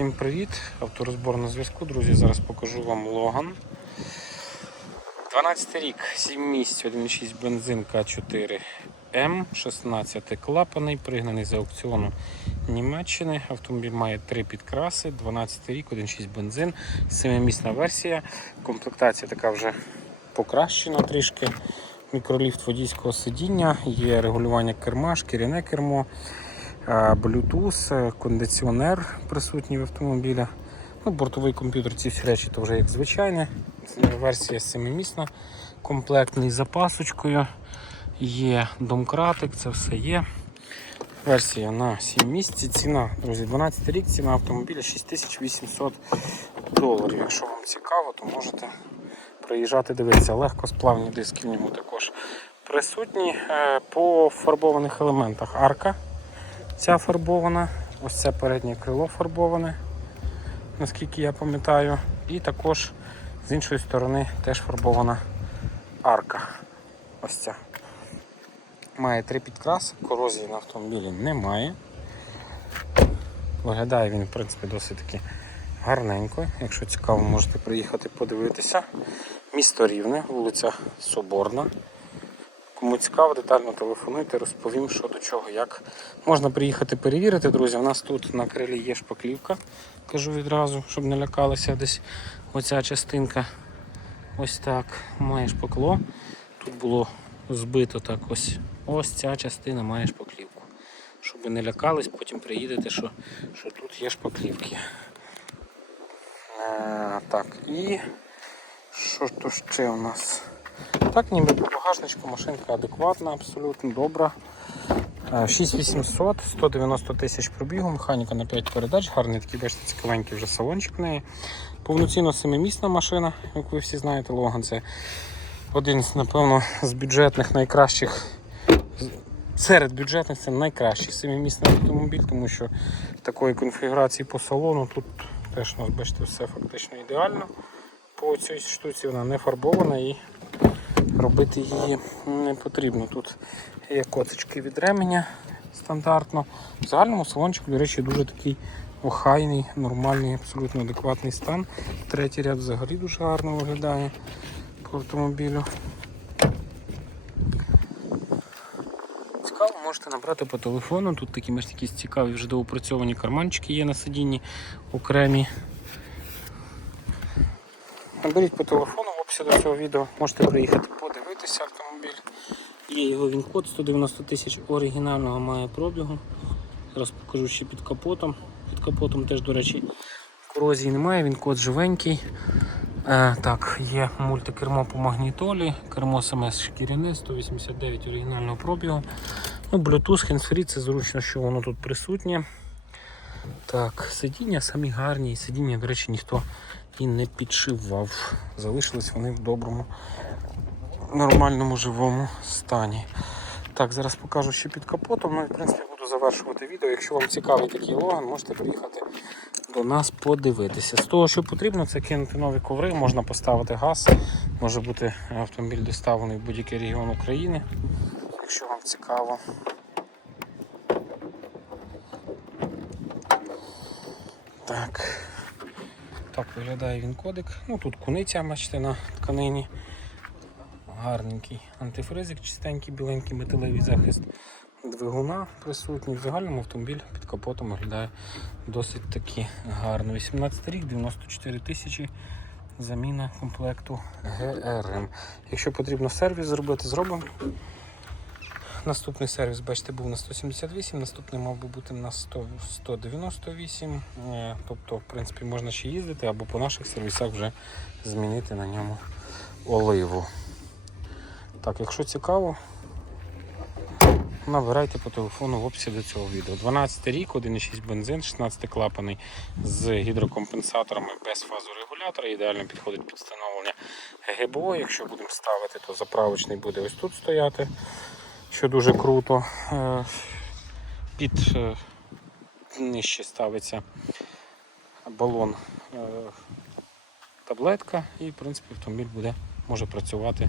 Всім привіт! Авторозбор на зв'язку, друзі. Зараз покажу вам Логан. 12 рік, 7 місць, 1,6 бензин К4 М, 16 клапаний, пригнаний з аукціону Німеччини. Автомобіль має три підкраси, 12 рік, 1,6 бензин, 7-місна версія. Комплектація така вже покращена трішки. Мікроліфт водійського сидіння, є регулювання керма, шкіряне кермо. Bluetooth, е, кондиціонер присутній в автомобілі. Ну, бортовий комп'ютер, ці всі речі то вже як звичайне. Версія 7-місна, комплектний з запасочкою. Є домкратик, це все є. Версія на 7 місць. Ціна, друзі, 12 рік, ціна автомобіля 6800 доларів. Якщо вам цікаво, то можете приїжджати дивитися. Легко сплавні диски в ньому також присутні. Е, По фарбованих елементах арка. Ця фарбована, ось це переднє крило фарбоване, наскільки я пам'ятаю. І також з іншої сторони теж фарбована арка. Ось ця. Має три підкраси, корозії на автомобілі немає. Виглядає він, в принципі, досить таки гарненько. Якщо цікаво, можете приїхати подивитися. Місто Рівне, вулиця Соборна. Кому цікаво, детально телефонуйте, розповім, що до чого, як. Можна приїхати перевірити, друзі. У нас тут на крилі є шпаклівка, кажу відразу, щоб не лякалися десь оця частинка. Ось так має шпакло. Тут було збито так ось. Ось ця частина має шпаклівку. Щоб ви не лякались, потім приїдете, що, що тут є шпаклівки. Е, так, і що то ще у нас? Так, ніби по багажничку машинка адекватна, абсолютно добра. Е, 6800, 190 тисяч пробігу, механіка на 5 передач, гарний такий, бачите, цікавенький вже салончик в неї. Повноцінно семимісна машина, як ви всі знаєте, Логан це один напевно, з бюджетних найкращих. Серед бюджетних це найкращий семимісний автомобіль, тому що такої конфігурації по салону тут теж бачите все фактично ідеально. По цій штуці вона не фарбована і робити її не потрібно. Тут є коцочки від ременя стандартно. В загальному салончик, до речі, дуже такий охайний, нормальний, абсолютно адекватний стан. Третій ряд взагалі дуже гарно виглядає по автомобілю. Цікаво, можете набрати по телефону. Тут такі бачите, якісь цікаві вже доопрацьовані карманчики є на сидінні окремі. Наберіть по телефону описі до цього відео, можете приїхати подивитися автомобіль. Є його він-код 190 тисяч оригінального має пробігу. Зараз покажу ще під капотом. Під капотом теж, до речі, корозії немає, він код живенький. Е, так, є мультикермо по магнітолі, кермо СМС шкіряне, 189 оригінального пробігу. Ну, Bluetooth, hands-free, це зручно, що воно тут присутнє. Так, сидіння самі гарні, сидіння, до речі, ніхто і не підшивав. Залишились вони в доброму, нормальному живому стані. Так, зараз покажу ще під капотом. Ну і в принципі буду завершувати відео. Якщо вам цікавий такий логан, можете приїхати до нас подивитися. З того, що потрібно, це кинути нові коври, можна поставити газ, може бути автомобіль доставлений в будь-який регіон України, якщо вам цікаво. Так. Так виглядає він кодик. Ну тут куниця, бачите, на тканині. Гарненький антифризик, чистенький, біленький металевий захист двигуна присутній. В загальному автомобіль під капотом виглядає досить таки гарно. 18 рік, 94 тисячі. Заміна комплекту ГРМ. Якщо потрібно сервіс зробити, зробимо. Наступний сервіс, бачите, був на 178, наступний мав би бути на 100, 198. Е, Тобто, в принципі, можна ще їздити або по наших сервісах вже змінити на ньому оливу. Так, якщо цікаво, набирайте по телефону в описі до цього відео. 12 рік, 1,6 бензин, 16 клапаний з гідрокомпенсаторами без фазорегулятора. Ідеально підходить під встановлення ГБО. Якщо будемо ставити, то заправочний буде ось тут стояти що дуже круто. Е, Під е, нижче ставиться балон е, таблетка і в принципі автомобіль буде, може працювати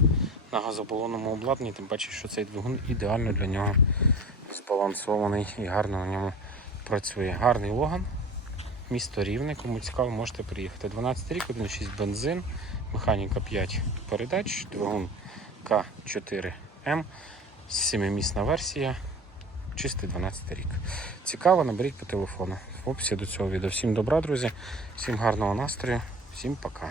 на газобалонному обладнанні, тим паче, що цей двигун ідеально для нього збалансований і гарно на ньому працює. Гарний логан. Місто Рівне, кому цікаво, можете приїхати. 12 рік, 1.6 бензин, механіка 5 передач, двигун К4М, 7-місна версія, чистий 12 рік. Цікаво, наберіть по телефону. В описі до цього відео. Всім добра, друзі, всім гарного настрою, всім пока.